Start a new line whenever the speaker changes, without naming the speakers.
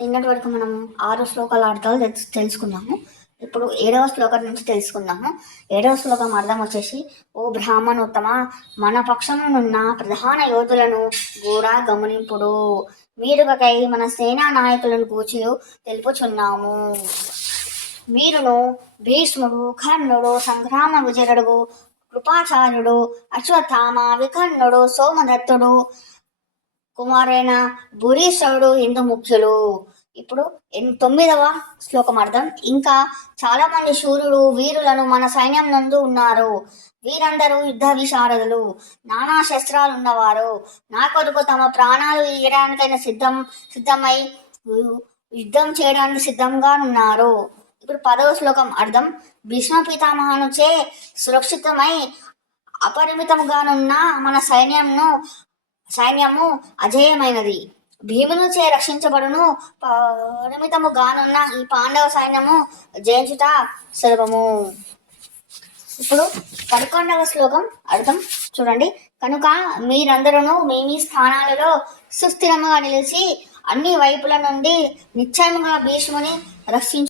నిన్నటి వరకు మనం ఆరు శ్లోకాలు అర్థాలు తెలుసు తెలుసుకున్నాము. ఇప్పుడు ఏడవ శ్లోకం నుంచి తెలుసుకుందాము. ఏడవ శ్లోకం అర్థం వచ్చేసి ఓ బ్రాహ్మణోత్తమ మన పక్షమునున్న ప్రధాన యోధులను కూడా గమనింపుడు. మీరుకై మన సేనా నాయకులను కూర్చి తెలుపుచున్నాము. వీరును భీష్ముడు కర్ణుడు సంగ్రామ విజయుడు కృపాచార్యుడు అశ్వత్థామ వికర్ణుడు సోమదత్తుడు కుమారైన? భూరీశ్వరుడు హిందూ ముఖ్యులు. ఇప్పుడు తొమ్మిదవ శ్లోకం అర్థం ఇంకా చాలా మంది శూరులు వీరులను మన సైన్యం నందు ఉన్నారు. వీరందరూ యుద్ధ విశారదులు. నానా శస్త్రాలు ఉన్నవారు నా కొరకు తమ ప్రాణాలు ఇయ్యడానికైనా సిద్ధం సిద్ధమై యుద్ధం చేయడానికి సిద్ధంగా ఉన్నారు ఇప్పుడు పదవ శ్లోకం అర్థం భీష్మ పితామహనుచే సురక్షితమై అపరిమితంగానున్న మన సైన్యంను సైన్యము అజేయమైనది. భీమును చే రక్షించబడును. పరిమితముగానున్న ఈ పాండవ సైన్యము జయించుట సులభము. ఇప్పుడు పదకొండవ శ్లోకం అర్థం. చూడండి. కనుక మీరందరూ మీ మీ స్థానాలలో సుస్థిరముగా నిలిచి అన్ని వైపుల నుండి నిశ్చయముగా భీష్ముని రక్షించు